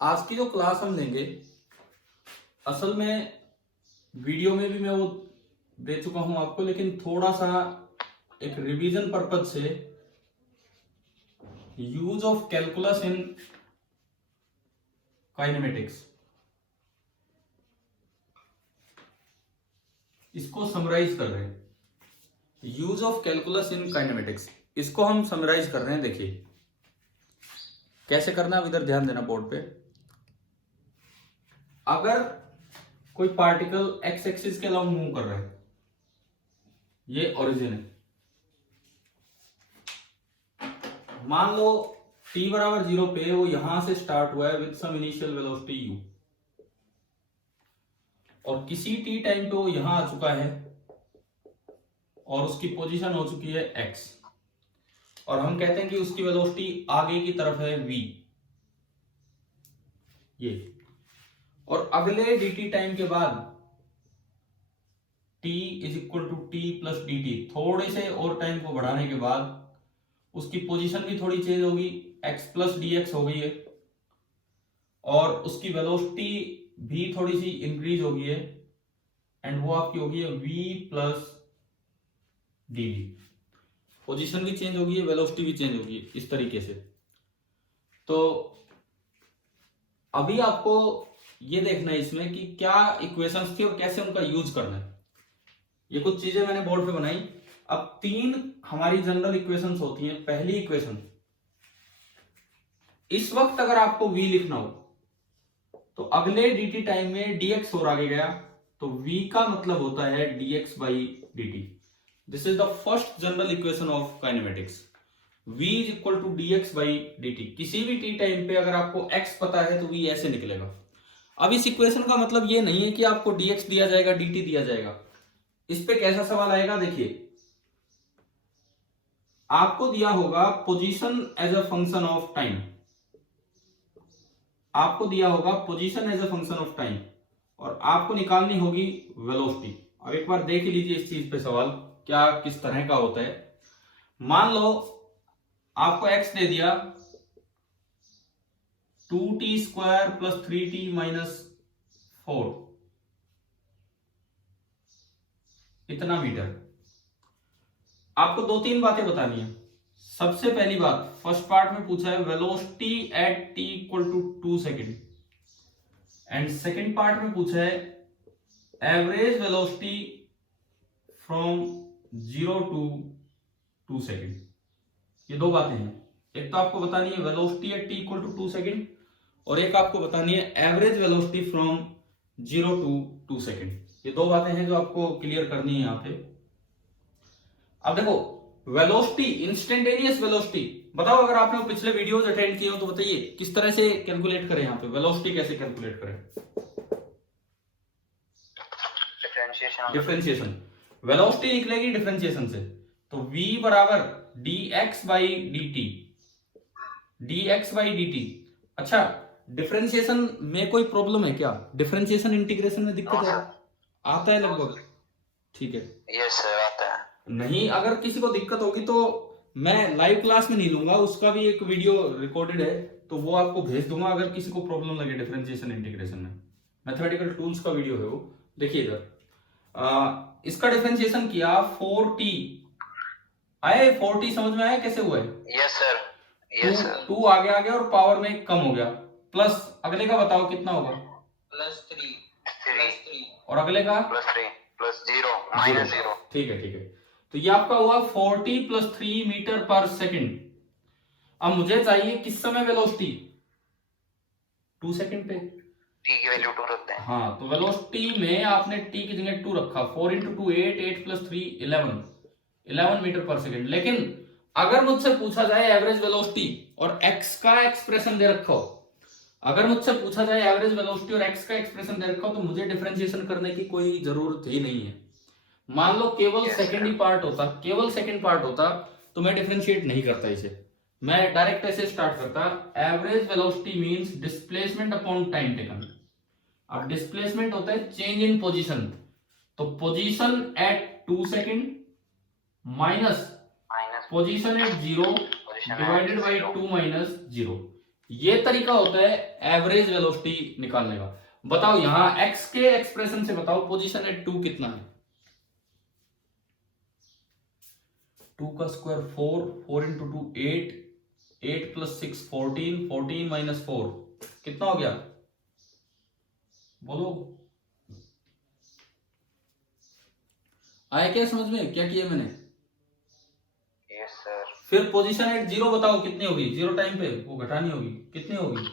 आज की जो क्लास हम लेंगे, असल में वीडियो में भी मैं वो दे चुका हूं आपको, लेकिन थोड़ा सा एक रिवीजन पर्पज से use of calculus in kinematics, इसको समराइज कर रहे हैं। Use of calculus in kinematics, इसको हम समराइज कर रहे हैं। देखिए कैसे करना है, अब इधर ध्यान देना बोर्ड पे। अगर कोई पार्टिकल एक्स एक्सिस के अलावा मूव कर रहा है, ये ओरिजिन है, मान लो t बराबर 0 पे वो यहां से स्टार्ट हुआ है with some initial velocity u, और किसी t टाइम पे वो यहां आ चुका है और उसकी पोजीशन हो चुकी है x, और हम कहते हैं कि उसकी वेलोसिटी आगे की तरफ है v, ये, और अगले dt टाइम के बाद t is equal to t plus d t, थोड़े से और टाइम को बढ़ाने के बाद उसकी पोजीशन भी थोड़ी चेंज होगी, x प्लस डी एक्स हो गई है, और उसकी वेलोसिटी भी थोड़ी सी इंक्रीज हो गई है, एंड वो आपकी होगी है v plus d v. Position भी चेंज होगी है, वेलोसिटी भी चेंज होगी है, इस तरीके से। तो अभी आपको ये देखना है इसमें कि क्या इक्वेशंस थी और कैसे उनका यूज करना है। ये कुछ चीजें मैंने बोर्ड पे बनाई। अब तीन हमारी जनरल इक्वेशंस होती हैं। पहली इक्वेशन, इस वक्त अगर आपको v लिखना हो तो अगले dt टाइम में dx और आगे गया तो v का मतलब होता है dx by dt। This is the first general equation of kinematics. v is equal to dx by dt। किसी भी t टाइम पे अगर आपको x पता है तो v ऐसे निकलेगा। अब इस इक्वेशन का मतलब ये नहीं है कि आपको dx दिया जाएगा dt दिया जाएगा। इस पे कैसा सवाल आएगा, देखिए आपको दिया होगा position as a function of time, आपको दिया होगा position as a function of time, और आपको निकालनी होगी वेलोसिटी। अब एक बार देख लीजिए इस चीज पे सवाल क्या किस तरह का होता है। मान लो आपको x दे दिया 2t square plus 3t minus 4, इतना मीटर। आपको दो तीन बातें बतानी है। सबसे पहली बात, फर्स्ट पार्ट में पूछा है velocity at t equal to 2 second, and second part में पूछा है average velocity from 0 to 2 second. ये दो बातें हैं। एक तो आपको बतानी है velocity at t equal to 2 second, और एक आपको बतानी है average velocity from 0 to 2 second. ये दो बातें हैं जो आपको क्लियर करनी है यहाँ पे। अब देखो वेलोसिटी, इंस्टेंटेनियस वेलोसिटी, बताओ अगर आपने वो पिछले वीडियोस अटेंड किए हो तो बताइए किस तरह से कैलकुलेट करें। यहाँ पे वेलोसिटी कैसे कैलकुलेट करें? डिफरेंशिएशन। वेलोसिटी निकलेगी डिफरेंशिएशन से, तो v बराबर dx by dt, dx by dt। अच्छा, डिफरेंशिएशन में कोई प्रॉब्लम है क्या? डिफरेंशिएशन इंटीग्रेशन में दिक्कत है? आता है लगभग? ठीक है, यस सर आता है। नहीं, अगर किसी को दिक्कत होगी तो मैं लाइव क्लास में नहीं लूंगा, उसका भी एक वीडियो रिकॉर्डेड है तो वो आपको भेज दूंगा अगर किसी को प्रॉब्लम लगे डिफरेंशिएशन इंटीग्रेशन में। मैथमेटिकल टूल्स का वीडियो है वो, देखिए इधर। इसका डिफरेंशिएशन किया 4t आए, 4t समझ में आया कैसे हुआ है? Yes sir, yes sir. 2 आगे आ गया और पावर में कम हो गया, प्लस अगले का बताओ कितना होगा? प्लस 3 और अगले का प्लस 3 प्लस 0 माइनस 0। ठीक है, ठीक है। तो ये आपका हुआ 40 प्लस 3 मीटर पर सेकंड। अब मुझे चाहिए किस समय वेलोसिटी? 2 सेकंड पे t की वैल्यू 2 रखते हैं। हाँ, तो वेलोसिटी में आपने t की जगह 2 रखा। 4 इंटू 2 8, 8 प्लस 3 11 मीटर पर सेकंड। लेकिन अगर मुझसे पूछा जाए एवरेज वेलोसिटी और x का एक्सप्रेशन दे रखा हो, अगर मुझसे पूछा जाए एवरेज वेलोसिटी और x का एक्सप्रेशन दे रखा हो, तो मुझे डिफरेंशिएशन करने की कोई जरूरत ही नहीं है। मान लो केवल सेकंड ही पार्ट होता, केवल सेकंड पार्ट होता तो मैं डिफरेंशिएट नहीं करता इसे, मैं डायरेक्ट ऐसे स्टार्ट करता। Average velocity means displacement upon time taken. अब डिस्प्लेसमेंट होता है चेंज इन पोजीशन, तो position at 2 second minus position at 0 divided by 2 minus 0। ये तरीका होता है एवरेज वेलोसिटी निकालने का। बताओ यहां x के एक्सप्रेशन से बताओ पोजीशन एट 2 कितना है। 2 का स्क्वायर 4, 4 इंटू 2 8, 8 प्लस 6 14, 14 माइनस 4 कितना हो गया बोलो। आया क्या समझ में क्या किया मैंने। Yes sir. फिर पोजीशन एट 0 बताओ कितनी होगी, 0 टाइम पे वो घटानी होगी, कितनी होगी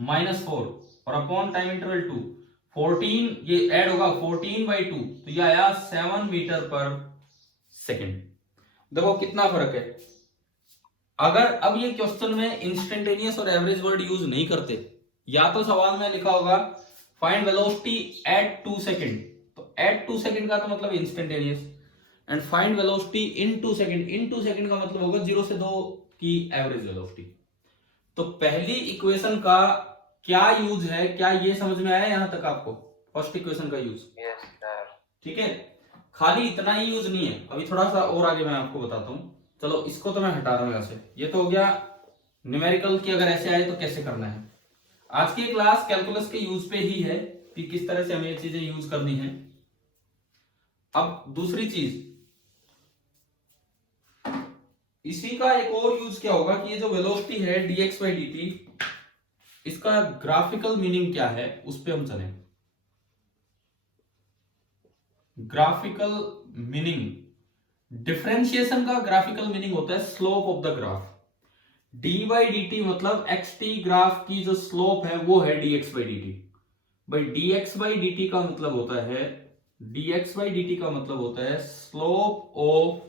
-4 और अपॉन टाइम इंटरवल 2 14, ये ऐड होगा 14/2 तो ये आया 7 मीटर पर सेकेंड। देखो कितना फर्क है। अगर अब ये क्वेश्चन में इंस्टेंटेनियस और एवरेज वर्ड यूज नहीं करते, या तो सवाल में लिखा होगा फाइंड वेलोसिटी एट 2 सेकेंड, तो एट 2 सेकेंड का तो मतलब instantaneous, and find velocity in 2 second, in 2 second का मतलब होगा 0 से 2 की एवरेज वेलोसिटी। तो पहली इक्वेशन का क्या यूज है, क्या ये समझ में आया यहां तक आपको फर्स्ट इक्वेशन का यूज। Yes sir. ठीक है, खाली इतना ही यूज नहीं है, अभी थोड़ा सा और आगे मैं आपको बताता हूं। चलो इसको तो मैं हटा रहा हूं यहां से, ये तो हो गया न्यूमेरिकल की अगर ऐसे आए तो कैसे करना है। आज की क्लास कैलकुलस के यूज पे ही है कि किस तरह से हमें ये चीजें यूज करनी है। अब दूसरी चीज, इसी का एक और यूज क्या होगा कि ये जो वेलोसिटी है dx/dt, इसका ग्राफिकल मीनिंग क्या है उस पे हम चलें। ग्राफिकल मीनिंग, डिफरेंशिएशन का ग्राफिकल मीनिंग होता है slope of the graph. d/dt मतलब xt ग्राफ की जो स्लोप है वो है dx/dt। भाई dx/dt का मतलब होता है, dx/dt का मतलब होता है slope of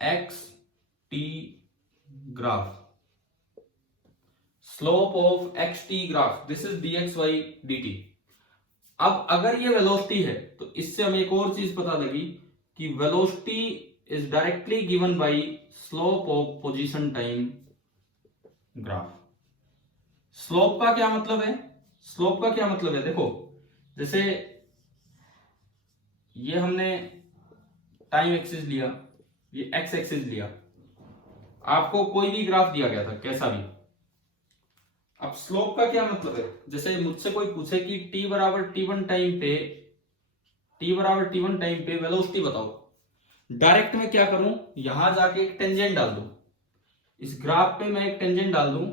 xt graph, slope of xt graph, this is dx/dt। अब अगर ये वेलोसिटी है तो इससे हमें एक और चीज पता लगी कि velocity is directly given by slope of position time graph. Slope का क्या मतलब है, स्लोप का क्या मतलब है, देखो जैसे ये हमने टाइम एक्सिस लिया, ये एक्स एक्सिस लिया, आपको कोई भी ग्राफ दिया गया था कैसा भी। अब स्लोप का क्या मतलब है, जैसे मुझसे कोई पूछे कि t बराबर t1 टाइम पे, t बराबर t1 टाइम पे वेलोसिटी बताओ, डायरेक्ट मैं क्या करूं, यहां जाके एक टेंजेंट डाल दूं, इस ग्राफ पे मैं एक टेंजेंट डाल दूं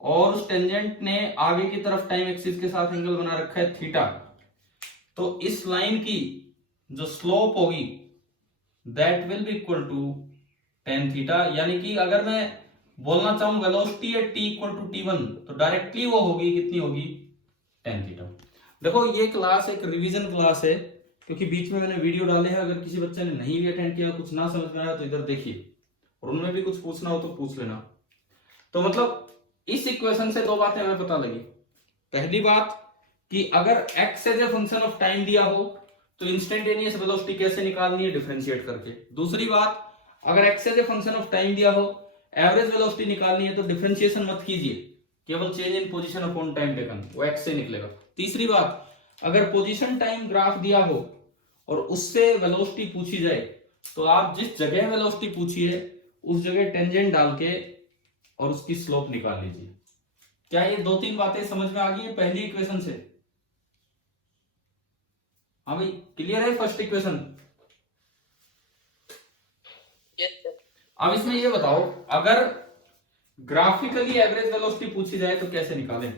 और उस टेंजेंट ने आगे की तरफ टाइम एक्सिस के साथ एंगल बना रखा है थीटा, तो इस लाइन की जो स्लोप होगी that will be equal to tan theta. यानी कि अगर मैं बोलना चाहूं velocity at t equal to t1 तो डायरेक्टली वो होगी कितनी होगी tan थीटा। देखो ये क्लास एक रिवीजन क्लास है क्योंकि बीच में मैंने वीडियो डाले हैं, अगर किसी बच्चे ने नहीं भी अटेंड किया, कुछ ना समझ में आया तो इधर देखिए, और उनमें भी कुछ पूछना हो तो पूछ लेना। तो मतलब इस इक्वेशन से दो बातें हमें पता लगी। पहली बात कि अगर x as a function of time दिया हो तो इंस्टेंटेनियस वेलोसिटी कैसे निकालनी है, डिफरेंशिएट करके। दूसरी बात, अगर x as a function of time दिया हो एवरेज वेलोसिटी निकालनी है तो डिफरेंशिएशन मत कीजिए, केवल change in position upon time taken, वो x से निकलेगा। तीसरी बात, अगर पोजीशन टाइम ग्राफ दिया हो और उससे वेलोसिटी पूछी जाए तो आप जिस जगह वेलोसिटी पूछी है उस जगह टेंजेंट डाल के और उसकी स्लोप निकाल लीजिए। क्या ये दो तीन बातें समझ में आ गई है पहली इक्वेशन से। हाँ भाई क्लियर है फर्स्ट इक्वेशन। अब इसमें ये बताओ अगर ग्राफिकली एवरेज वेलोसिटी पूछी जाए तो कैसे निकालें।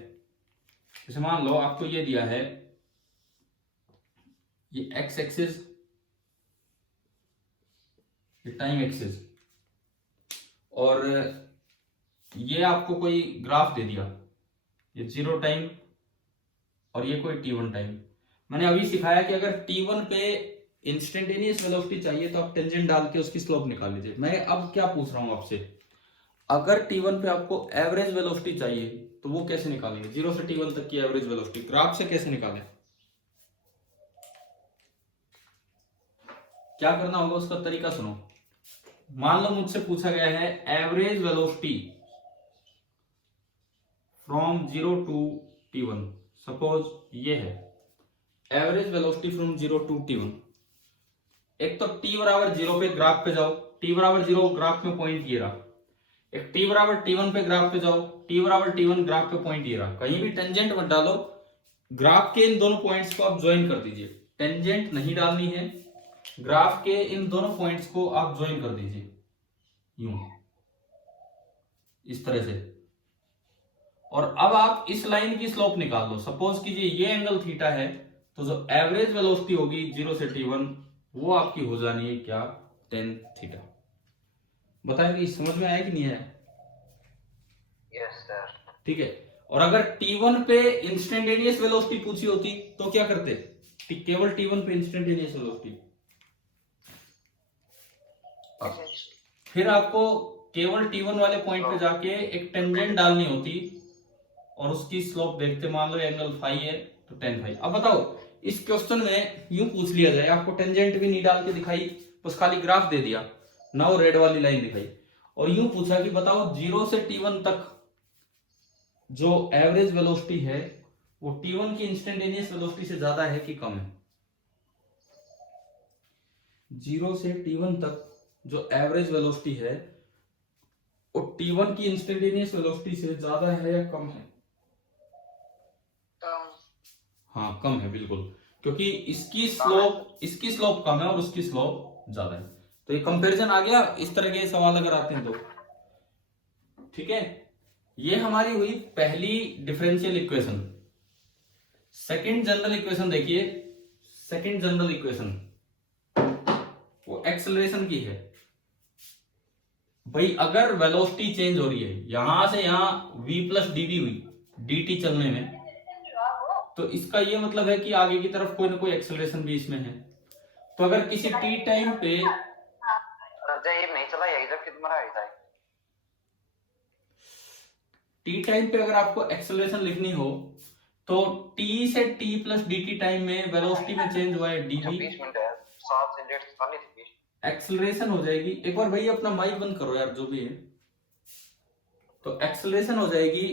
जैसे मान लो आपको ये दिया है, ये एक्स एक्सिस, ये टाइम एक्सिस, और ये आपको कोई ग्राफ दे दिया, ये 0 टाइम और ये कोई t1 टाइम। मैंने अभी सिखाया कि अगर t1 पे इंस्टेंटेनियस वेलोसिटी चाहिए तो आप टेंजेंट डाल के उसकी स्लोप निकाल लीजिए। मैं अब क्या पूछ रहा हूं आपसे, अगर t1 पे आपको एवरेज वेलोसिटी चाहिए तो वो कैसे निकालेंगे, 0 से t1 तक की एवरेज वेलोसिटी ग्राफ से कैसे निकालें। क्या करना होगा उसका तरीका सुनो। मान लो मुझसे पूछा गया है average velocity from 0 to t1, suppose ये है average velocity from 0 to t1। एक तो t बराबर 0 पे ग्राफ पे जाओ, t बराबर 0 ग्राफ में पॉइंट ये रहा, एक t बराबर t1 पे ग्राफ पे जाओ, t बराबर t1 ग्राफ पे पॉइंट ये रहा, कहीं भी टेंजेंट मत डालो, ग्राफ के इन दोनों पॉइंट्स को आप ज्वाइन कर दीजिए, टेंजेंट नहीं डालनी है, ग्राफ के इन दोनों पॉइंट्स को आप ज्वाइन कर दीजिए यूं, इस तरह से। और अब आप इस लाइन की स्लोप निकाल लो, सपोज कीजिए ये एंगल थीटा है, तो जो एवरेज वेलोसिटी होगी 0 से t1 वो आपकी हो जानी है क्या, tan थीटा। बताएं कि समझ में आया कि नहीं आया? Yes sir. ठीक है। और अगर t1 पे इंस्टेंटेनियस वेलोसिटी पूछी होती तो क्या करते, केवल t1 पे इंस्टेंटेनियस वेलोसिटी, फिर आपको केवल t1 वाले पॉइंट पे जाके एक टेंजेंट डालनी होती और उसकी स्लोप देखते, मान लो एंगल फाई है तो tan फाई। अब बताओ इस क्वेश्चन में यूं पूछ लिया जाए, आपको टेंजेंट भी नहीं डाल के दिखाई, बस खाली ग्राफ दे दिया, नाउ रेड वाली लाइन दिखाई, और यूं पूछा कि बताओ 0 से t1 तक जो एवरेज वेलोसिटी है वो t1 की इंस्टेंटेनियस वेलोसिटी से ज्यादा है कि कम है? 0 से t1 तक जो एवरेज वेलोसिटी है वो t1 की इंस्टेंटेनियस वेलोसिटी से ज्यादा है या कम है? कम। हाँ कम है बिल्कुल, क्योंकि इसकी स्लोप कम है और उसकी स्लोप ज्यादा है। तो ये कंपैरिजन आ गया, इस तरह के सवाल अगर आते हैं तो। ठीक है, ये हमारी हुई पहली differential equation. Second general equation देखिए, सेकंड जनरल इक्वेशन वो एक्सेलरेशन की है। भाई अगर वेलोसिटी चेंज हो रही है, यहां से यहां v प्लस dv हुई dt चलने में, तो इसका ये मतलब है कि आगे की तरफ कोई ना कोई एक्सेलरेशन भी इसमें है। तो अगर किसी t टाइम पे नहीं चला यही जब कितना है t टाइम पे अगर आपको एक्सेलरेशन लिखनी हो तो t से t प्लस dt टाइम में वेलोसिटी में चेंज हुआ है dv, 20 मिनट है 7 से 1:45 एक्सेलरेशन हो जाएगी। एक बार भैया अपना माइक बंद करो यार जो भी है। तो एक्सेलरेशन हो जाएगी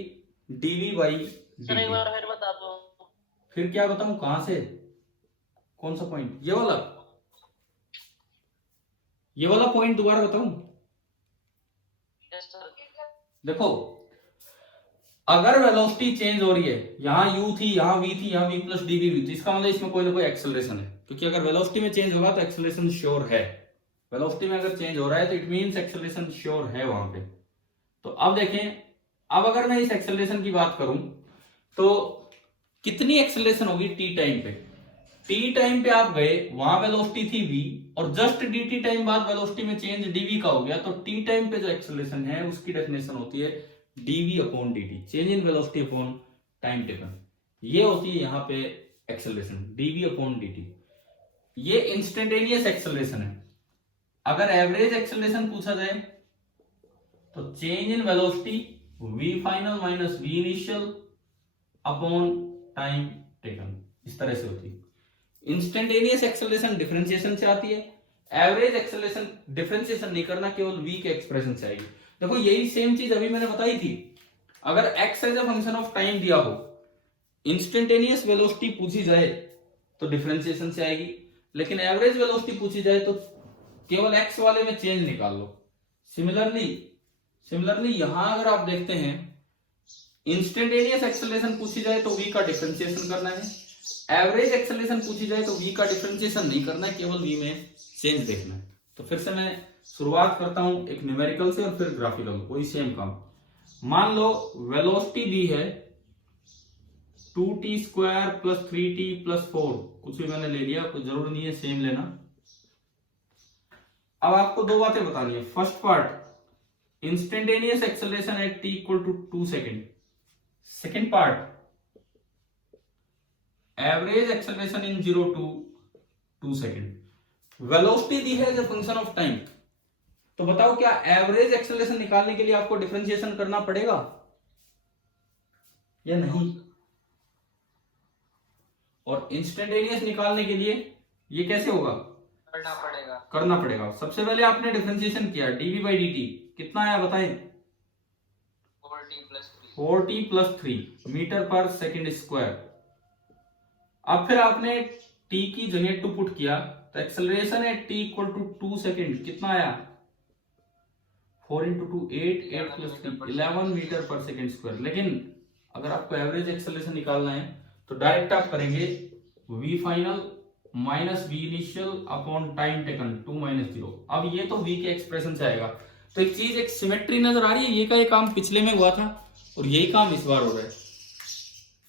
dv बाई dt। एक बार फिर बता दो। फिर क्या बताऊं, कहां से, कौन सा पॉइंट, ये वाला पॉइंट दोबारा बताऊं? देखो अगर वेलोसिटी चेंज हो रही है, यहां u थी, यहां v थी, यहां v प्लस dv हुई, तो इसका मतलब इसमें कोई ना कोई एक्सेलरेशन है, क्योंकि अगर वेलोसिटी में चेंज होगा तो एक्सेलरेशन श्योर है। वेलोसिटी में अगर चेंज हो रहा है तो इट मींस एक्सेलरेशन श्योर है वहां पे। तो अब देखें, अब अगर मैं इस एक्सेलरेशन की बात करूं तो कितनी एक्सेलरेशन होगी टी टाइम पे? टी टाइम पे आप गए, वहां वेलोसिटी थी v और जस्ट dt टाइम बाद वेलोसिटी में चेंज dv का हो गया, तो टी टाइम पे जो एक्सेलरेशन है उसकी डेफिनेशन होती है dv upon dt, change in velocity upon time taken. ये होती है यहाँ पे एक्सेलरेशन dv अपॉन dt। ये इंस्टेंटेनियस एक्सेलरेशन है। अगर एवरेज एक्सेलरेशन पूछा जाए तो change in velocity v final minus v initial upon time taken, इस तरह से होती है। इंस्टेंटेनियस एक्सेलरेशन डिफरेंशिएशन से आती है, एवरेज एक्सेलरेशन डिफरेंशिएशन नहीं करना, केवल v के एक्सप्रेशन से आएगी। देखो यही सेम चीज अभी मैंने बताई थी, अगर x as a function of time दिया हो, इंस्टेंटेनियस वेलोसिटी पूछी जाए तो डिफरेंशिएशन से आएगी, लेकिन एवरेज वेलोसिटी पूछी जाए तो केवल x वाले में चेंज निकाल लो। सिमिलरली यहां अगर आप देखते हैं, इंस्टेंटेनियस एक्सेलरेशन पूछी जाए तो v का डिफरेंशिएशन करना है, एवरेज एक्सेलरेशन पूछी जाए तो v का डिफरेंशिएशन नहीं करना है, केवल v में चेंज देखना है। तो फिर से मैं शुरुआत करता हूं एक न्यूमेरिकल से और फिर ग्राफिकल, वही सेम काम। मान लो वेलोसिटी दी है 2t square plus 3t plus 4, कुछ भी मैंने ले लिया, कोई जरूरी नहीं है सेम लेना। अब आपको दो बातें बतानी है। First part, instantaneous acceleration at t equal to 2 second. Second part, average acceleration in 0 to 2 second. Velocity दी है as a function of time, तो बताओ क्या एवरेज एक्सेलरेशन निकालने के लिए आपको डिफरेंशिएशन करना पड़ेगा या नहीं? और इंस्टेंटेनियस निकालने के लिए ये कैसे होगा? करना पड़ेगा। सबसे पहले आपने डिफरेंशिएशन किया dv बाई dt, कितना आया बताएं? 4t plus 3 metre per second square. अब फिर आपने t की जगह 2 पुट किया, तो एक्सेलरेशन है t इक्वल टू 2 सेकेंड, कितना आया? 4 into two 8, 8 plus 3 11 metre per second square. लेकिन अगर आपको एवरेज एक्सेलरेशन निकालना है तो डायरेक्ट आप करेंगे v final minus v initial upon time taken 2 minus 0। अब ये तो v के एक्सप्रेशन से आएगा। तो एक चीज, एक सिमेट्री नजर आ रही है, ये का ये काम पिछले में हुआ था और यही काम इस बार हो रहा है।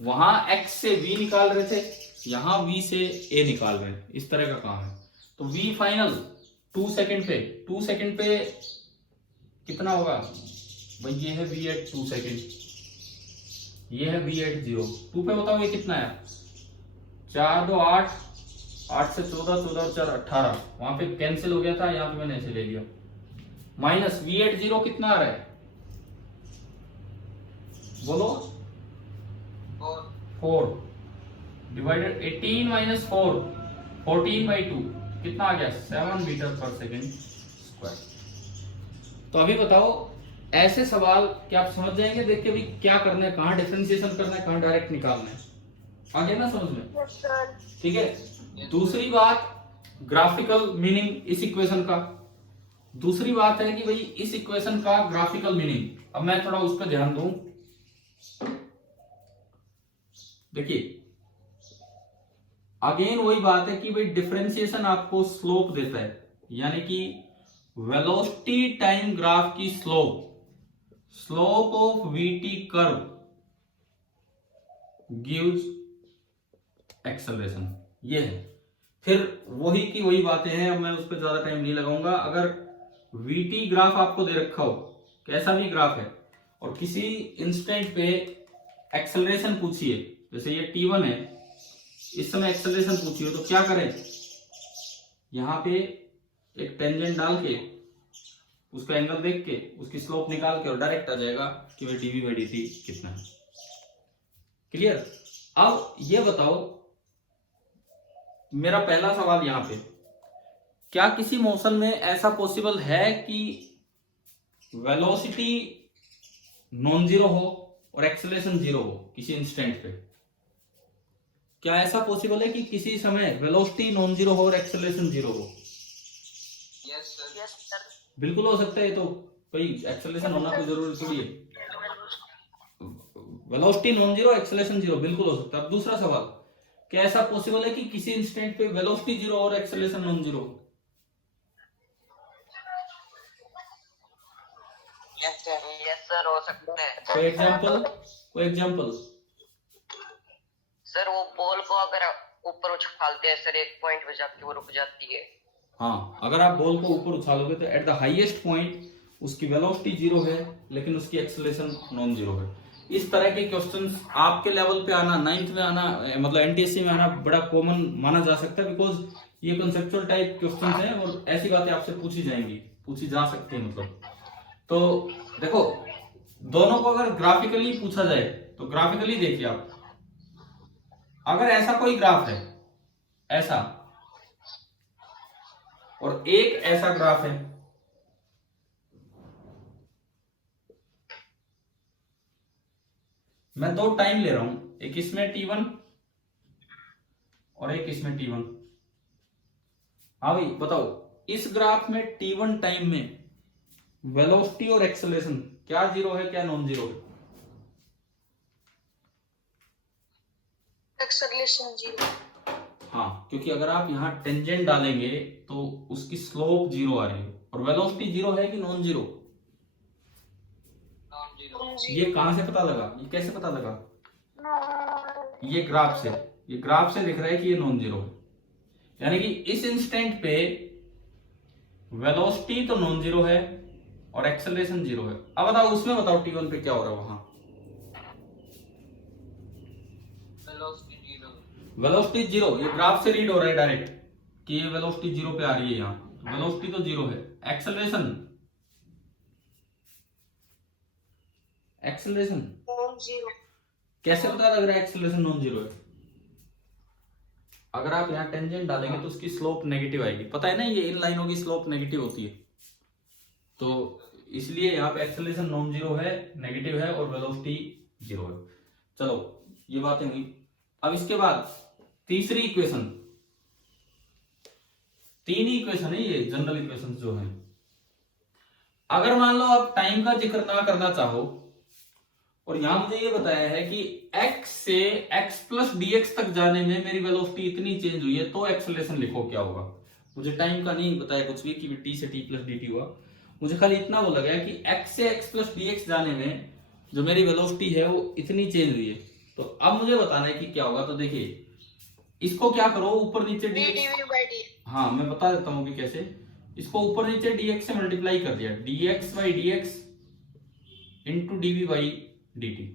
वहां x से v निकाल रहे थे, यहां v से a निकाल रहे हैं, इस तरह का काम है। तो v फाइनल 2 सेकंड पे कितना होगा भाई? ये है v एट 2 सेकंड, ये है v एट 0। 2 पे बताओ ये कितना है? 4 2 8, 8 से 14, 14 और 4 18, वहां पे कैंसिल हो गया था, यहाँ पे मैंने ऐसे ले लिया। माइनस v एट 0 कितना आ रहा है बोलो? 4 डिवाइडेड 18 माइनस 4, 14/2 कितना आ गया? 7 मीटर पर सेकेंड स्क्वायर। तो अभी बताओ, ऐसे सवाल क्या आप समझ जाएंगे देख के भी क्या करना है, कहाँ डिफरेंशिएशन करना है, कहाँ डायरेक्ट निकालना है? आ गया ना समझ में? ठीक है। दूसरी बात, ग्राफिकल मीनिंग इस इक्वेशन का। दूसरी बात है कि भाई इस इक्वेशन का ग्राफिकल मीनिंग, अब मैं थोड़ा उस पर ध्यान दूं। देखिए अगेन वही बात है कि भाई डिफरेंशिएशन आपको स्लोप देता है, यानी कि वेलोसिटी टाइम ग्राफ की slope of VT curve gives acceleration, ये है। फिर वही की वही बातें हैं, अब मैं उस पर ज्यादा टाइम नहीं लगाऊंगा। अगर वीटी ग्राफ आपको दे रखा हो, कैसा भी ग्राफ है, और किसी इंस्टेंट पे एक्सेलरेशन पूछिए, जैसे ये t1 है, इस समय एक्सेलरेशन पूछी हो, तो क्या करें? यहां पे एक टेंजेंट डाल के उसका एंगल देख के उसकी स्लोप निकाल के और डायरेक्ट आ जाएगा कि भाई dv/dt कितना है। क्लियर? अब ये बताओ, मेरा पहला सवाल यहां पे, क्या किसी मोशन में ऐसा पॉसिबल है कि वेलोसिटी नॉन जीरो हो और एक्सेलरेशन जीरो हो किसी इंस्टेंट पे? क्या ऐसा पॉसिबल है कि किसी समय वेलोसिटी नॉन जीरो हो और एक्सेलरेशन जीरो हो? Yes sir. बिल्कुल हो सकता है। तो कोई एक्सेलरेशन होना कोई जरूरी थोड़ी है। Velocity non zero, acceleration zero, बिल्कुल हो सकता है। अब दूसरा सवाल, क्या ऐसा पॉसिबल है कि किसी इंस्टेंट पे वेलोसिटी जीरो और acceleration non zero? Yes sir, हो सकता है। कोई एग्जांपल? सर वो बॉल को अगर ऊपर उछालते हैं सर, एक पॉइंट पे जाके वो रुक जाती है। हाँ, अगर आप बॉल को ऊपर उछालोगे तो एट द हाईएस्ट पॉइंट उसकी वेलोसिटी जीरो है लेकिन उसकी एक्सेलरेशन नॉन जीरो है। इस तरह के क्वेश्चंस आपके लेवल पे आना, 9th में आना, मतलब एनटीएससी में आना बड़ा कॉमन माना जा सकता है, बिकॉज ये कंसेप्चुअल टाइप क्वेश्चंस हैं और ऐसी बातें आपसे पूछी जाएंगी, पूछी जा सकती है मतलब। तो देखो, दोनों को अगर ग्राफिकली पूछा जाए तो ग्राफिकली देखिए आप, अगर ऐसा कोई ग्राफ है, ऐसा, और एक ऐसा ग्राफ है, मैं दो टाइम ले रहा हूं, एक इसमें t1 और एक इसमें t1। हाँ भाई बताओ, इस ग्राफ में t1 टाइम में वेलोसिटी और एक्सेलरेशन क्या जीरो है क्या नॉन जीरो है? Acceleration zero. हाँ, क्योंकि अगर आप यहाँ टेंजेंट डालेंगे तो उसकी स्लोप जीरो आ रही है, और वेलोसिटी जीरो है कि नॉन जीरो? ये कहां से पता लगा? ये कैसे पता लगा? ये ग्राफ से दिख रहा है कि ये नॉन जीरो है, यानी कि इस इंस्टेंट पे वेलोसिटी तो नॉन जीरो है और एक्सेलरेशन जीरो है। अब बताओ उसमें, बताओ t1 पे क्या हो रहा है वहां? वेलोसिटी जीरो, ये ग्राफ से रीड हो रहा है डायरेक्ट कि ये वेलोसिटी जीरो पे आ रही है, यहाँ वेलोसिटी तो जीरो है। Acceleration zero. कैसे पता लग रहा है एक्सेलरेशन नॉन जीरो है? अगर आप यहाँ टेंजेंट डालेंगे तो उसकी स्लोप नेगेटिव आएगी, पता है ना, ये इन लाइनों की स्लोप नेगेटिव होती है, तो इसलिए यहाँ पे एक्सेलरेशन नॉन जीरो है, नेगेटिव है, और वेलोसिटी जीरो है। चलो ये बातें हुई। अब इसके बाद तीसरी इक्वेशन, तीन ही इक्वेशन है ये जनरल इक्वेशन जो है। अगर मान लो आप टाइम का जिक्र ना करना चाहो और यहां मुझे ये बताया है कि x से x प्लस dx तक जाने में मेरी वेलोसिटी इतनी चेंज हुई है, तो एक्सेलरेशन लिखो क्या होगा। मुझे टाइम का नहीं बताया कुछ भी कि t से t प्लस dt हुआ, मुझे खाली इतना वो लगा कि x से x प्लस dx जाने में जो मेरी वेलोसिटी है वो इतनी चेंज हुई है। तो अब मुझे बताना है कि क्या होगा। तो देखिए इसको क्या करो, ऊपर नीचे हाँ मैं बता देता हूँ कि कैसे। इसको ऊपर नीचे dx से मल्टीप्लाई कर दिया, dx by dx into dv by dt।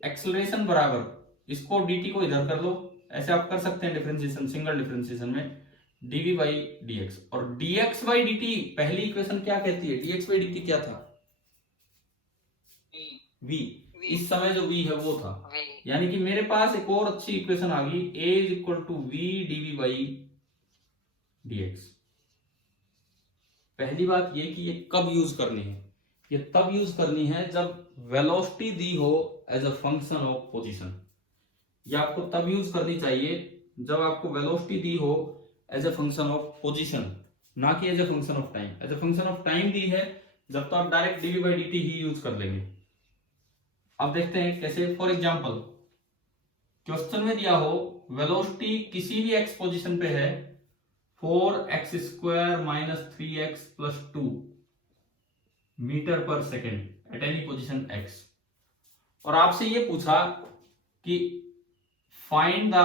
Acceleration बराबर इसको dt को इधर कर लो, ऐसे आप कर सकते हैं डिफरेंशिएशन, सिंगल डिफरेंशिएशन में dv बाई dx। और dx बाई dt पहली इक्वेशन क्या कहती है, dx बाई dt क्या था, v। इस समय जो v है वो था, यानी कि मेरे पास एक और अच्छी इक्वेशन आ गई, a is equal to v dv by dx। पहली बात ये कि ये कब यूज करनी है, ये तब यूज करनी है जब वेलोसिटी दी हो as a function of position. ये आपको तब यूज करनी चाहिए जब आपको वेलोसिटी दी हो as a function of position, ना कि as a function of time. As a function of time दी है जब तो आप डायरेक्ट dv बाई dt ही यूज कर लेंगे। अब देखते हैं कैसे। फॉर एग्जांपल क्वेश्चन में दिया हो वेलोसिटी किसी भी x पोजीशन पे है 4x square minus 3x plus 2 metre per second at any position x, और आपसे ये पूछा कि find the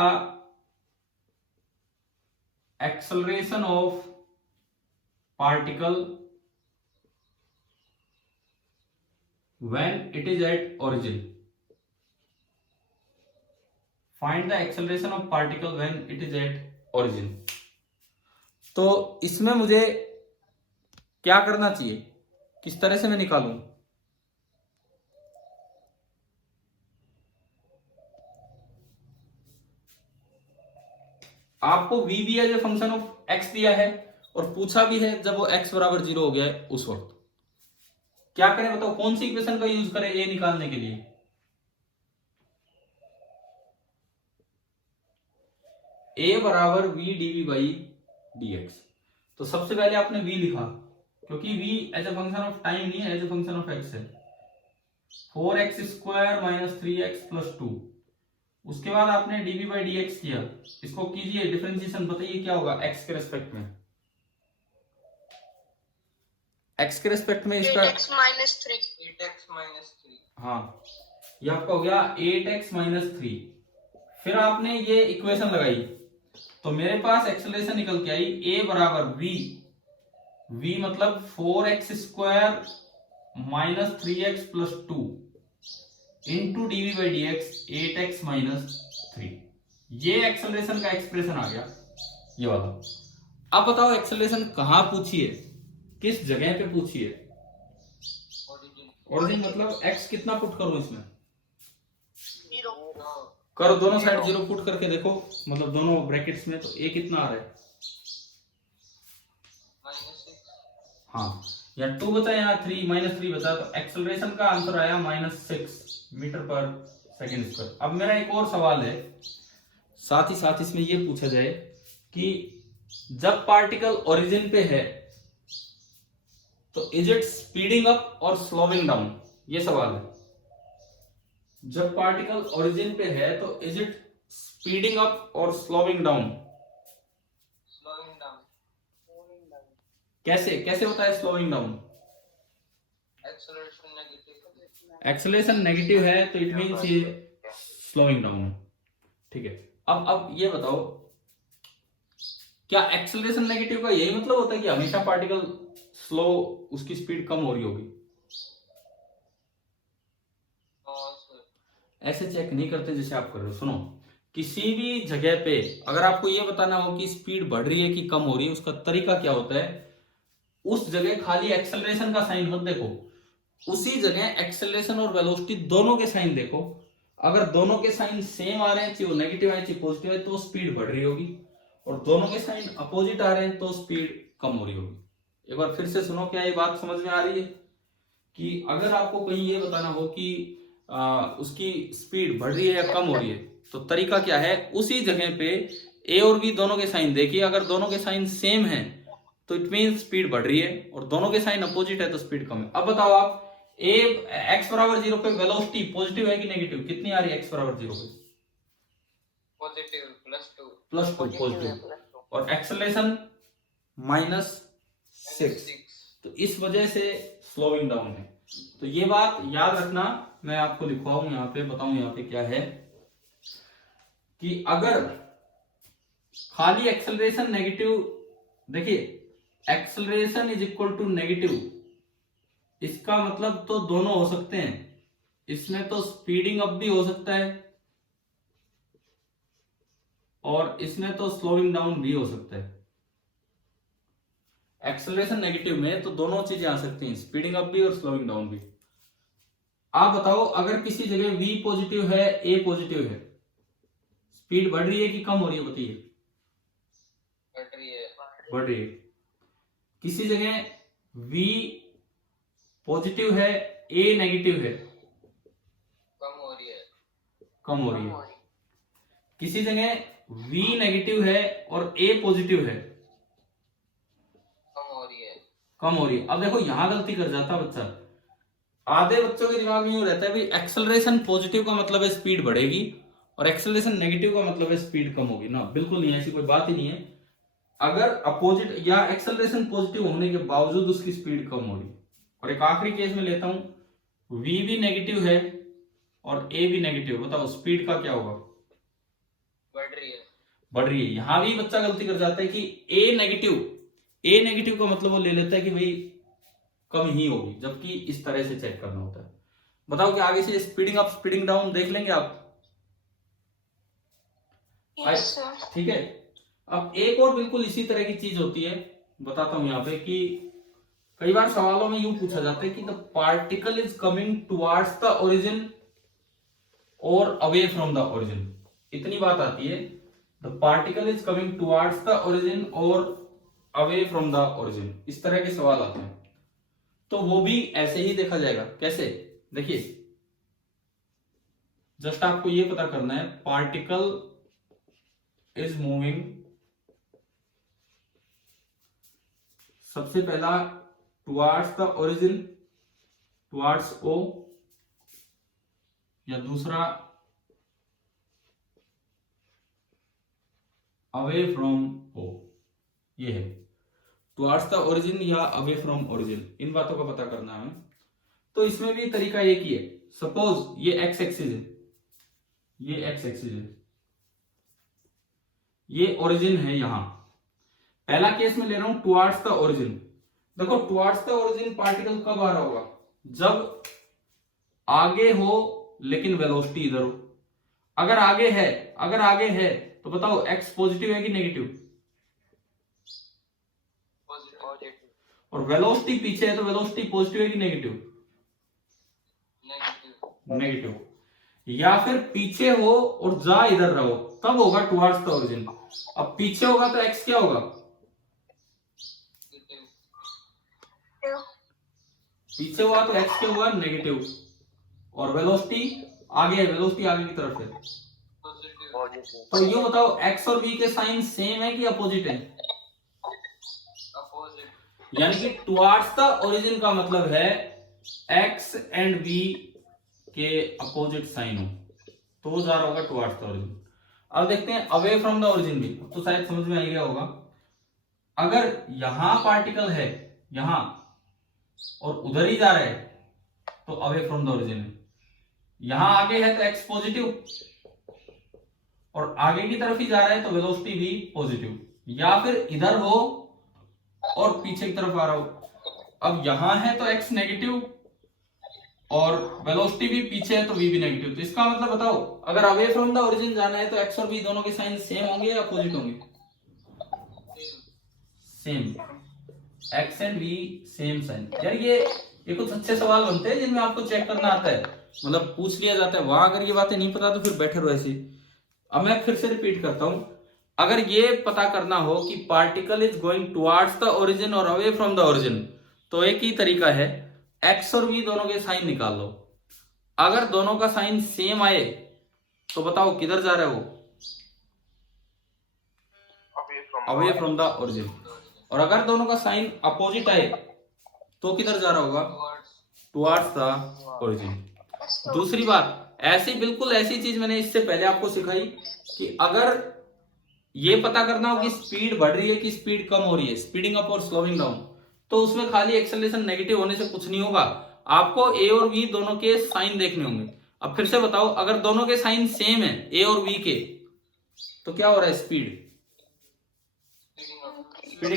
acceleration of particle when it is at origin. Find the acceleration of particle when it is at origin. तो इसमें मुझे क्या करना चाहिए, किस तरह से मैं निकालूं। आपको v भी as a function of x दिया है और पूछा भी है जब वो x बराबर 0 हो गया है उस वक्त क्या करें, बताओ कौन सी इक्वेशन का यूज करें a निकालने के लिए। a बराबर v dv बाई dx। तो सबसे पहले आपने v लिखा, क्योंकि v as a function of time नहीं है, as a function of x है। 4x square minus 3x plus 2। उसके बाद आपने dv बाई dx किया, इसको कीजिए डिफरेंशिएशन, बताइए क्या होगा x के रेस्पेक्ट में। x के रेस्पेक्ट में इसका 8x माइनस 3। हाँ ये आपका हो गया 8x माइनस 3। फिर आपने ये इक्वेशन लगाई तो मेरे पास एक्सेलरेशन निकल के आई a बराबर v मतलब 4x square minus 3x plus 2 into dv by dx 8x minus 3। ये एक्सेलरेशन का एक्सप्रेशन आ गया ये वाला। अब बताओ एक्सेलरेशन कहां पूछी है, किस जगह पे पूछी है। ओरिजिन मतलब x कितना पुट करूं इसमें, 0 करो दोनों साइड 0 पुट करके देखो, मतलब दोनों ब्रैकेट्स में, तो a कितना आ रहा है, हाँ यहाँ 2 बचा यहाँ 3 माइनस 3 बचा, तो एक्सेलरेशन का आंसर आया -6 मीटर पर सेकेंड स्क्वायर। अब मेरा एक और सवाल है, साथ ही साथ इसमें यह पूछा जाए कि जब पार्टिकल ओरिजिन पे है तो इज इट स्पीडिंग अप और स्लोइंग डाउन, ये सवाल है। जब पार्टिकल ओरिजिन पे है तो इज इट स्पीडिंग अप और स्लोइंग डाउन। कैसे कैसे होता है स्लोइंग डाउन, एक्सेलरेशन नेगेटिव है तो इट मींस ये स्लोइंग डाउन है, ठीक है। अब ये बताओ क्या एक्सेलरेशन नेगेटिव का यही मतलब होता है कि हमेशा पार्टिकल स्लो, उसकी स्पीड कम हो रही होगी। ऐसे चेक नहीं करते जैसे आप कर रहे हो। सुनो, किसी भी जगह पे अगर आपको ये बताना हो कि स्पीड बढ़ रही है कि कम हो रही है, उसका तरीका क्या होता है, उस जगह खाली एक्सेलरेशन का साइन मत देखो, उसी जगह एक्सेलरेशन और वेलोसिटी दोनों के साइन देखो। अगर दोनों के साइन सेम आ रहे हैं, चाहे वो नेगेटिव है चाहे पॉजिटिव है, तो स्पीड बढ़ रही होगी, और दोनों के साइन अपोजिट आ रहे हैं तो स्पीड कम हो रही होगी। एक बार फिर से सुनो, क्या ये बात समझ में आ रही है कि अगर आपको कहीं ये बताना हो कि उसकी स्पीड बढ़ रही है या कम हो रही है, तो तरीका क्या है, उसी जगह पे ए और बी दोनों के साइन देखिए, अगर दोनों के साइन सेम हैं तो इट मीन स्पीड बढ़ रही है, और दोनों के साइन अपोजिट है तो स्पीड कम है। अब बताओ आप ए एक्स बराबर 0 पे वेलोसिटी पॉजिटिव है कि नेगेटिव, कितनी आ रही है एक्स बराबर 0 पे? पॉजिटिव +2 +2 पॉजिटिव, और एक्सेलरेशन -6, तो इस वजह से स्लोइंग डाउन है। तो ये बात याद रखना, मैं आपको लिखवाऊं यहाँ पे, बताऊं यहाँ पे क्या है कि अगर खाली एक्सेलरेशन नेगेटिव, देखिए acceleration is equal to negative, इसका मतलब तो दोनों हो सकते हैं, इसमें तो स्पीडिंग अप भी हो सकता है और इसमें तो स्लोइंग डाउन भी हो सकता है। एक्सेलरेशन नेगेटिव में तो दोनों चीजें आ सकती हैं, स्पीडिंग अप भी और स्लोइंग डाउन भी। आप बताओ अगर किसी जगह V पॉजिटिव है, A पॉजिटिव है, स्पीड बढ़ रही है कि कम हो रही है, बताइए? बढ़ रही है। किसी जगह V पॉजिटिव है, A नेगेटिव है, कम हो रही है। किसी जगह V नेगेटिव है और A पॉजिटिव है, कम हो रही है। अब देखो यहां गलती कर जाता बच्चा, आधे बच्चों के दिमाग में यूं रहता है भी एक्सेलरेशन पॉजिटिव का मतलब है स्पीड बढ़ेगी और एक्सेलरेशन नेगेटिव का मतलब है स्पीड कम होगी। ना, बिल्कुल नहीं, ऐसी कोई बात ही नहीं है। अगर अपोजिट या एक्सेलरेशन पॉजिटिव होने के बावजूद उसकी स्पीड कम हो रही, और एक आखिरी केस में लेता हूं, V भी नेगेटिव है और A भी नेगेटिव, बताओ स्पीड का क्या होगा? बढ़ रही है। यहां भी बच्चा गलती कर जाता है कि A नेगेटिव का मतलब वो ले लेता है कि भाई कम ही होगी, जबकि इस तरह से चेक करना होता है। बताओ कि आगे से स्पीडिंग अप स्पीडिंग डाउन देख लेंगे आप? Yes sir. ठीक है। अब एक और बिल्कुल इसी तरह की चीज होती है, बताता हूं यहाँ पे, कि कई बार सवालों में यूं पूछा जाता है कि the particle is coming towards the origin और अवे फ्रॉम द ओरिजिन। इतनी बात आती है, the particle is coming towards the origin और अवे फ्रॉम द ओरिजिन, इस तरह के सवाल आते हैं। तो वो भी ऐसे ही देखा जाएगा। कैसे? देखिए, जस्ट आपको ये पता करना है, पार्टिकल इज मूविंग, सबसे पहला towards the origin, towards O, या दूसरा अवे फ्रॉम O। ये है टुवर्ड्स द ओरिजिन या अवे फ्रॉम ओरिजिन, इन बातों का पता करना है। तो इसमें भी तरीका एक ही है। सपोज ये एक्स एक्सिस है, ये एक्स एक्सिस है, ये ओरिजिन है। यहां पहला केस में ले रहा हूं टुवर्ड्स द ओरिजिन। देखो टुवर्ड्स द ओरिजिन पार्टिकल कब आ रहा होगा? जब आगे हो लेकिन वेलोसिटी इधर हो। अगर आगे है तो बताओ एक्स पॉजिटिव है कि नेगेटिव? और वेलोसिटी पीछे है तो वेलोसिटी पॉजिटिव है कि नेगेटिव? नेगेटिव। या फिर पीछे हो और जा इधर रहो, तब होगा टुवर्ड्स द ओरिजिन। अब पीछे होगा तो एक्स क्या होगा? पीछे हुआ तो एक्स क्या होगा? नेगेटिव। और वेलोसिटी आगे है, वेलोसिटी आगे की तरफ है, तो ये बताओ एक्स और वी के साइन सेम है कि अपोजिट है? यानी कि टुवर्ड्स द ओरिजिन का मतलब है एक्स एंड वी के अपोजिट साइन हो, तो वो जा रहा होगा टुवर्ड्स द ओरिजिन। अब देखते हैं अवे फ्रॉम द ओरिजिन भी, तो शायद समझ में आ गया होगा। अगर यहां पार्टिकल है यहां और उधर ही जा रहा है तो अवे फ्रॉम द ओरिजिन है। यहां आगे है तो एक्स पॉजिटिव और आगे की तरफ ही जा रहा है तो वेलोसिटी भी पॉजिटिव, या फिर इधर हो और पीछे की तरफ आ रहा हो। अब यहां है तो एक्स नेगेटिव और वेलोसिटी भी पीछे है तो वी भी नेगेटिव, तो इसका मतलब बताओ अगर अवे फ्रॉम द ओरिजिन जाना है तो एक्स और वी दोनों के साइन सेम होंगे या अपोजिट होंगे? Same, x and v same sign. यार ये कुछ अच्छे सवाल बनते हैं जिनमें आपको चेक करना आता है, मतलब पूछ लिया जाता है। वहां अगर ये बातें नहीं पता तो फिर बैठे रहो ऐसी। अब मैं फिर से रिपीट करता हूं, अगर ये पता करना हो कि particle is going towards the origin और अवे फ्रॉम द ओरिजिन, तो एक ही तरीका है, एक्स और वी दोनों के साइन निकाल लो। अगर दोनों का साइन सेम आए तो बताओ किधर जा रहा है वो? Away from the origin. और अगर दोनों का साइन अपोजिट आए तो किधर जा रहा होगा? Towards the origin. दूसरी बात, ऐसी बिल्कुल ऐसी चीज मैंने इससे पहले आपको सिखाई कि अगर ये पता करना हो कि स्पीड बढ़ रही है कि स्पीड कम हो रही है, स्पीडिंग अप और स्लोइंग डाउन, तो उसमें खाली एक्सेलरेशन नेगेटिव होने से कुछ नहीं होगा, आपको ए और वी दोनों के साइन देखने होंगे। अब फिर से बताओ, अगर दोनों के साइन सेम है ए और वी के, तो क्या हो रहा है? स्पीडिंग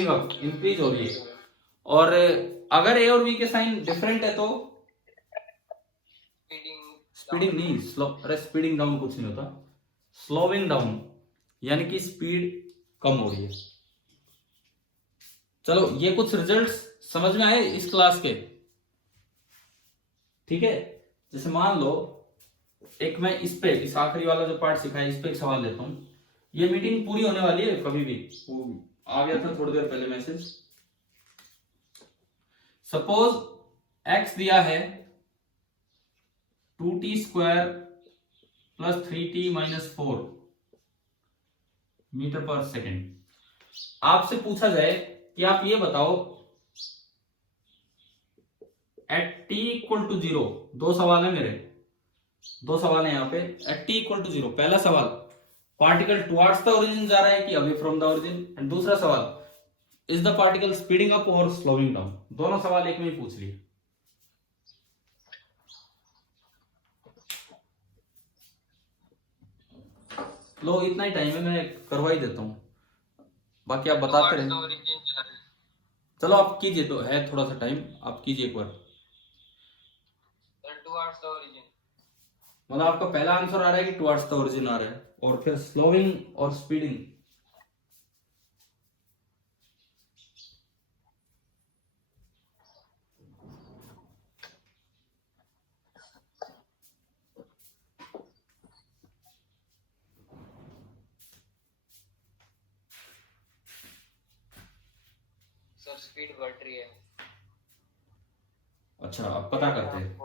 अप, इंक्रीज हो रही है। और अगर ए और वी के साइन डिफरेंट है तो स्पीडिंग नहीं, अरे स्पीडिंग डाउन कुछ नहीं होता, स्लोइंग डाउन, यानी कि स्पीड कम हो रही है। चलो, ये कुछ रिजल्ट्स समझ में आए इस क्लास के? ठीक है, जैसे मान लो एक मैं इस आखिरी वाला जो पार्ट सिखाया इस पे एक सवाल लेता हूं। ये मीटिंग पूरी होने वाली है, कभी भी वो आ गया था थोड़ी देर पहले मैसेज। सपोज x दिया है 2t² + 3t - 4 metre per second. आपसे पूछा जाए कि आप ये बताओ एट t = 0, दो सवाल है मेरे, दो सवाल है यहाँ पे। एट t = 0, पहला सवाल पार्टिकल टुवर्ड्स द ओरिजिन जा रहा है कि away from the origin, and दूसरा सवाल is the particle speeding up और स्लोइंग डाउन। दोनों सवाल एक में ही पूछ लिए। लो, इतना ही टाइम है, मैं करवा ही देता हूँ, बाकी आप बताते रहे। चलो आप कीजिए, तो है थोड़ा सा टाइम, आप कीजिए एक बार। मतलब आपका पहला आंसर आ रहा है कि टुवर्ड्स द ओरिजिन आ रहा है, और फिर स्लोइंग और स्पीडिंग। सर स्पीड बढ़ रही है। अच्छा, अब पता करते हैं।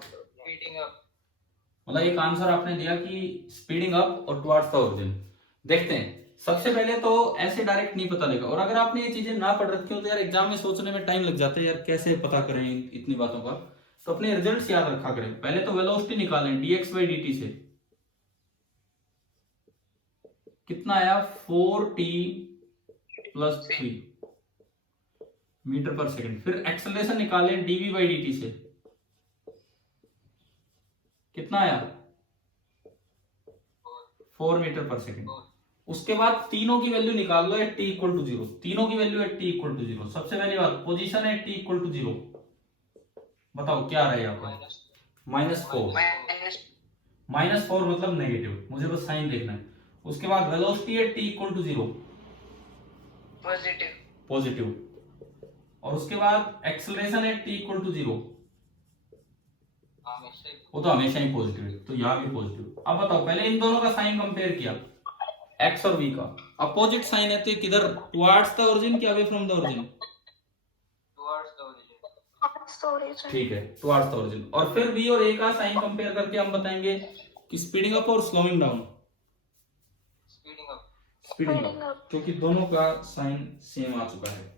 स्पीडिंग अप, मतलब एक आंसर आपने दिया कि स्पीडिंग अप और टुवर्ड्स द ओरिजिन। देखते हैं, सबसे पहले तो ऐसे डायरेक्ट नहीं पता लगेगा, और अगर आपने ये चीजें ना पढ़ रखी हो तो यार एग्जाम में सोचने में टाइम लग जाता है, यार कैसे पता करें इतनी बातों का। तो अपने रिजल्ट्स याद रखा करें। पहले तो वेलोसिटी निकालें dx/dt से, कितना आया? 4t + 3 metre per second. फिर एक्सेलरेशन निकालें dv/dt से, कितना आया? 4 मीटर पर सेकेंड। उसके बाद तीनों की वैल्यू निकाल लो एट t = 0। तीनों की वैल्यू एट t = 0। सबसे पहली बात, पोजीशन है t = 0, बताओ क्या रहा है यहाँ पर? -4। -4 मतलब नेगेटिव, मुझे बस साइन देखना है। उसके बाद वेलोसिटी है t = 0, पॉजिटिव। और उसके बाद एक्सेलरेशन है t = 0, वो तो हमेशा ही पॉजिटिव है, तो यहाँ भी पॉजिटिव। अब बताओ, पहले इन दोनों का साइन कंपेयर किया, x और v का। अपोजिट साइन है तो किधर? टुवर्ड्स द ओरिजिन कि अवे फ्रॉम द ओरिजिन? ठीक है, टुवर्ड्स द ओरिजिन। और फिर v और a का साइन कंपेयर करके हम बताएंगे कि स्पीडिंग अप और स्लोइंग डाउन। स्पीडिंग अप, क्योंकि दोनों का साइन सेम आ चुका है।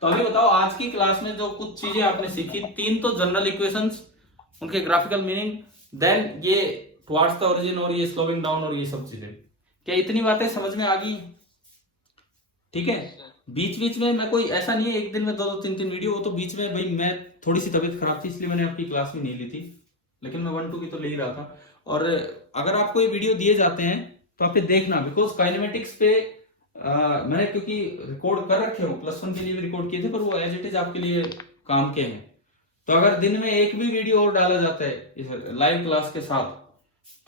तो अभी बताओ, आज की क्लास में जो कुछ चीजें आपने सीखी, 3 तो जनरल इक्वेशंस, उनके ग्राफिकल मीनिंग, देन ये टुवर्ड्स द ओरिजिन और ये स्लोइंग डाउन और ये सब चीजें, क्या इतनी बातें समझ में आ गई? ठीक है, बीच बीच में मैं, कोई ऐसा नहीं है एक दिन में 2-2 3-3 वीडियो, वो तो बीच में भाई मैं थोड़ी सी तबीयत खराब थी इसलिए मैंने आपकी क्लास भी नहीं ली थी, लेकिन मैं 1-2 की तो ले ही रहा था। और अगर आपको ये वीडियो दिए जाते हैं तो आप ये देखना, बिकॉज काइनेमेटिक्स पे मैंने क्योंकि रिकॉर्ड कर रखे हो, +1 के लिए भी रिकॉर्ड किए थे, पर वो एज इट इज आपके लिए काम के हैं। तो अगर दिन में एक भी वीडियो और डाला जाता है लाइव क्लास के साथ,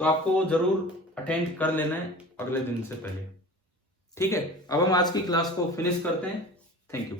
तो आपको वो जरूर अटेंड कर लेना है अगले दिन से पहले। ठीक है, अब हम आज की क्लास को फिनिश करते हैं। Thank you.